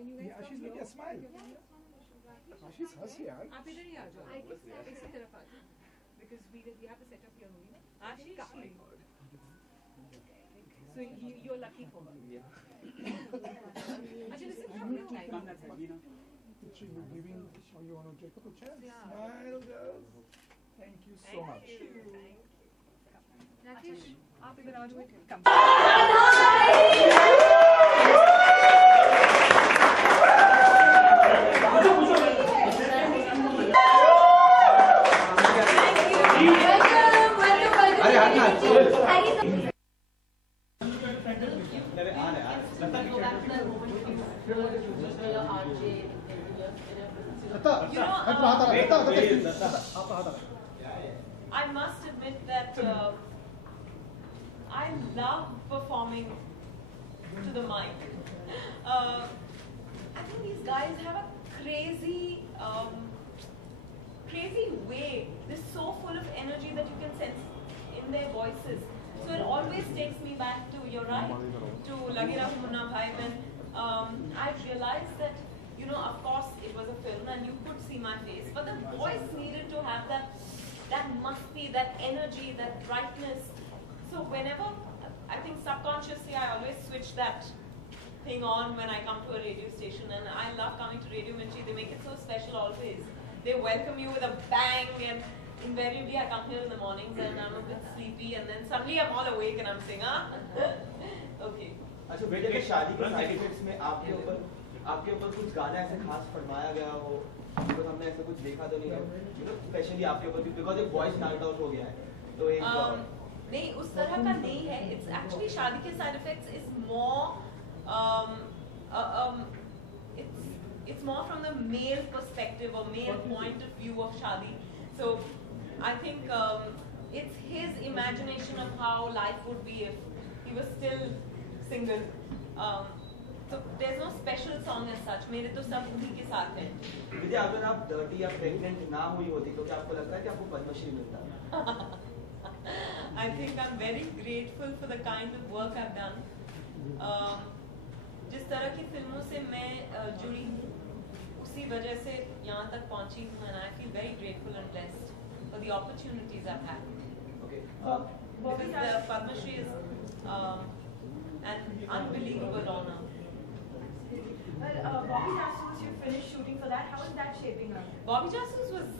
Can you guys Yeah, she's making a smile. She's husky, yaar. आप इधर ही आ जाओ. इसी तरफ आ जाओ. Because we have the setup here only. Ashish. So you're lucky for her. Yeah. Actually, listen, come here. You're giving, or you want to take up a chair? Yeah. Smile, girls. Thank you so much. Rakesh, आप इधर आ जाओ. Come. I must admit that I love performing to the mic. I think these guys have a crazy way. They're so full of energy that you can sense in their voices. So it always takes me back to, you're right, to Lagi Rahe Munna Bhai, when I realized that, you know, of course it was a film and you could see my face, but the voice needed to have that musty, that energy, that brightness. So whenever, I think subconsciously I always switch that thing on when I come to a radio station, and I love coming to Radio Mirchi. They make it so special always. They welcome you with a bang, and invariably I come here in the mornings and I'm a bit sleepy, and then suddenly I'm all awake and I'm saying, okay. अच्छा बेटे के शादी के side effects में आपके ऊपर कुछ गाना ऐसे खास फरमाया गया हो, तो हमने ऐसा कुछ देखा तो नहीं है, स्पेशली आपके ऊपर, बिकॉज़ एक वॉइस नॉट आउट हो गया है, तो एक नहीं उस तरह का नहीं है. It's actually शादी के side effects is more it's more from the male perspective or male point of view of Shadi. So I think it's his imagination of how life would be if he was still single. So there's no special song as such. मेरे तो सब उन्हीं के साथ हैं. विद्या, अगर आप dirty या प्रेग्नेंट ना हुई होती तो क्या आपको लगता है कि आपको पद्मश्री मिलता? I think I'm very grateful for the kind of work I've done. जिस तरह की फिल्मों से मैं जुड़ी हूँ, उसी वजह से यहाँ तक पहुँची हूँ, and I feel very grateful and blessed for the opportunities I've had. Okay. Because the Padma Shri is an unbelievable honor. Well, Bobby Jasus, you finished shooting for that. How is that shaping up? Bobby Jasus was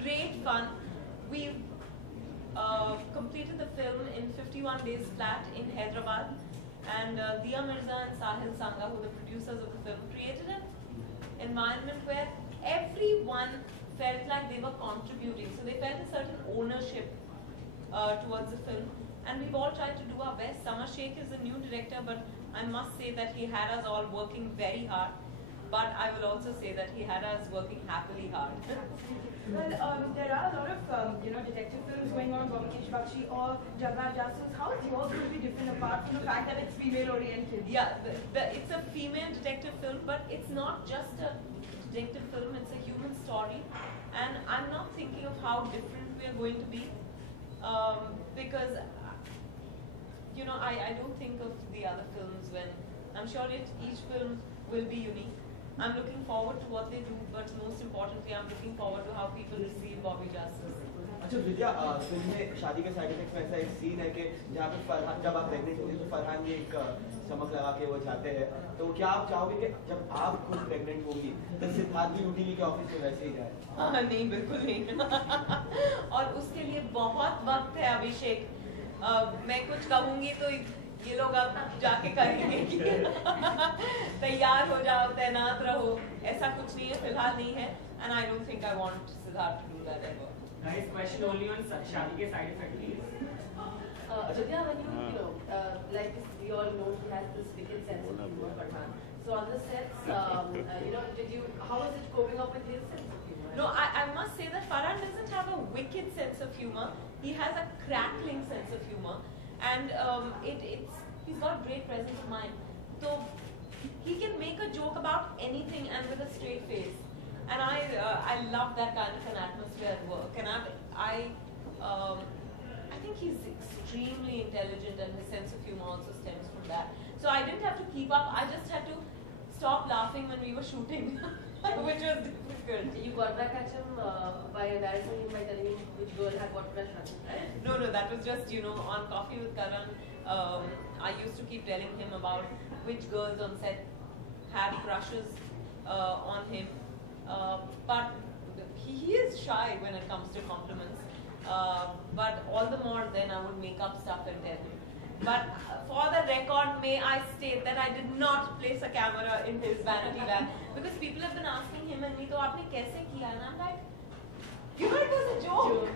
great fun. We completed the film in 51 days flat in Hyderabad, and Dia Mirza and Sahil Sangha, who are the producers of the film, created an environment where everyone felt like they were contributing. So they felt a certain ownership towards the film, and we've all tried to do our best. Samar Sheikh is the new director, but I must say that he had us all working very hard. But I will also say that he had us working happily hard. Well, there are a lot of detective films going on, Bhuvnesh Bakshi or Jagbar Jasus. How is yours going to be different apart from the fact that it's female-oriented? Yeah, it's a female detective film, but it's not just a detective film, it's a human story. And I'm not thinking of how different we are going to be, because, I don't think of the other films when, I'm sure each film will be unique. I'm looking forward to what they do, but most importantly, I'm looking forward to how people receive Bobby Jasus. अच्छा विद्या, film में शादी के side effects में ऐसा एक scene है कि जहाँ पे फरहान, जब आप प्रेग्नेंट होती हैं तो फरहान भी एक चमक लगा के वो जाते हैं, तो क्या आप चाहोगे कि जब आप खुद प्रेग्नेंट होंगी तो सिद्धार्थ भी यूटीवी के ऑफिस में वैसे ही जाए? नहीं, बिल्कुल नहीं. और उसके लिए बहुत वक्त है अभिषेक. मैं कुछ कहूँगी तो ये लोग अब जाके करेंगे कि तैयार हो जाओ, तैनात रहो. ऐसा कुछ नहीं है, फिलहाल नहीं है, and I don't think I want Siddharth to do that ever. Nice question only on Shadi ke side effect, please. Vidya, when you like this, we all know he has this wicked sense of humor, Farhan. So on the sets, how is it coping up with his sense of humor? No, I must say that Farhan doesn't have a wicked sense of humor. He has a crackling sense of humor, and he's got great presence of mind. So he can make a joke about anything and with a straight face. And I love that kind of an atmosphere at work. And I think he's extremely intelligent, and his sense of humor also stems from that. So I didn't have to keep up. I just had to stop laughing when we were shooting, which was difficult. You got back at him by embarrassing him by telling him which girl had what crush on him, right? No, that was just, on Coffee with Karan, I used to keep telling him about which girls on set had crushes on him. But he is shy when it comes to compliments. But all the more then I would make up stuff and tell him. But for the record, may I state that I did not place a camera in his vanity bag, because people have been asking him and me, "To aapne kaise kiya?" And I'm like, it was a joke.